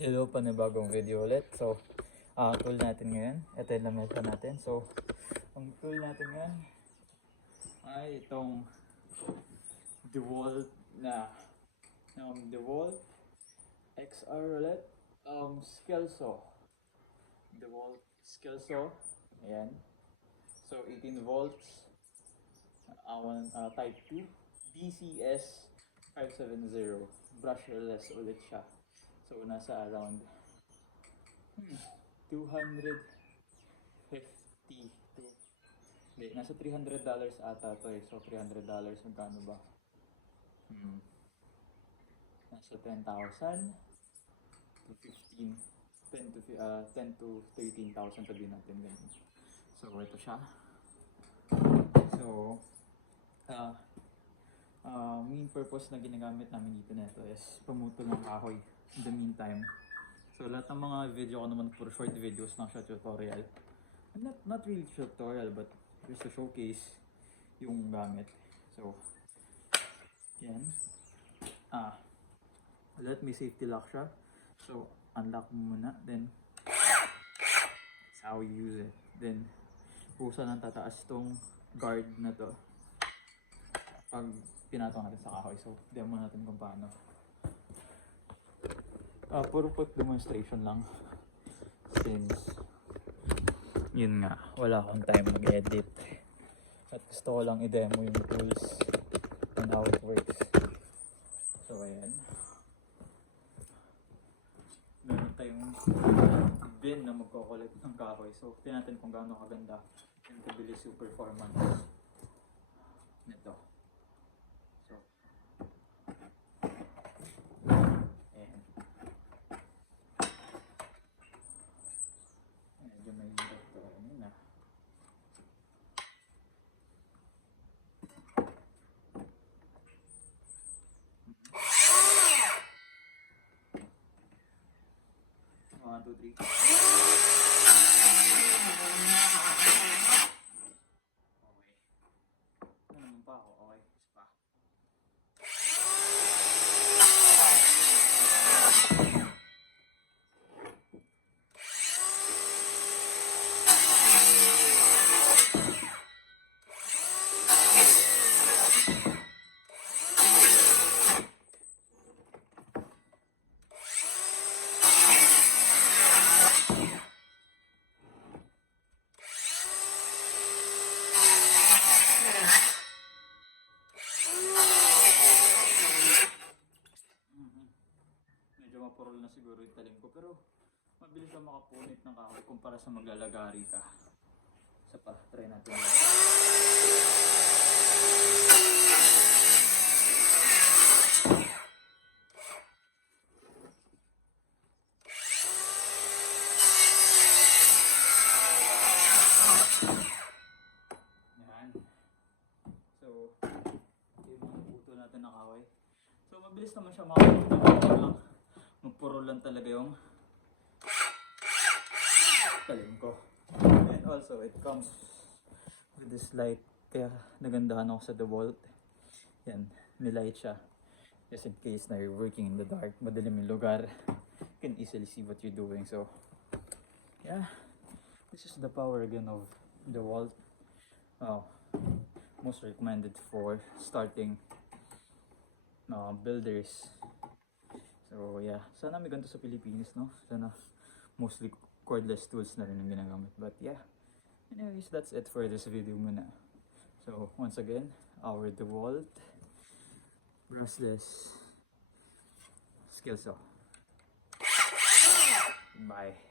Hello, panibagong video ulit. So, tool natin ngayon, ito yung lamesa natin. So, ang tool natin ngayon ay itong DeWalt na DeWalt XR ulit, scale saw. DeWalt scale saw, ayan. So, 18 volts, type 2, DCS 570, brushless ulit siya. So, nasa around 250 to, hindi, nasa $300 ata to eh. So, $300, magkano ba? Nasa 10,000 to 15, 10 to 13,000 sabihin natin ganyan. So, ito siya. So, main purpose na ginagamit namin dito nito is pumutol ng kahoy in the meantime. So lahat ng mga video ko naman puro short videos lang siya, tutorial. And not really tutorial but just to showcase yung gamit. So yan. Let me safety lock siya. So unlock mo muna, then that's how you use it. Then pusa nang tataas tong guard na to pag pinatong natin sa kahoy. So demo natin kung paano. Puro put demonstration lang since yun nga, wala akong time mag-edit at gusto ko lang i-demo yung tools and how it works. So ayan, meron tayong bin na magko-collect ng kahoy. So tingnan natin kung gaano kaganda and kabilis yung performance nito. One, two, three. Okay. Ano naman pa ako? Okay. Isa pa. Mapurol na siguro yung talim ko, pero mabilis lang makapunit ng kahoy kumpara sa maglalagari ka. Isa pa, try natin. Yan. So, yung mga puto natin ng kahoy. So, mabilis naman siya makapunit. Magpuro lang talaga yung talim ko. And also it comes with this light, kaya nagandahan ako sa DeWalt. Yan, nilight siya just in case na you're working in the dark, madilim yung lugar, you can easily see what you're doing. So yeah, this is the power again of DeWalt. Most recommended for starting builders. So yeah, sana may ganito sa Pilipinas, no? Sana mostly cordless tools na rin yung ginagamit. But yeah, anyways, that's it for this video muna. So once again, our DeWalt brushless scale saw. Bye.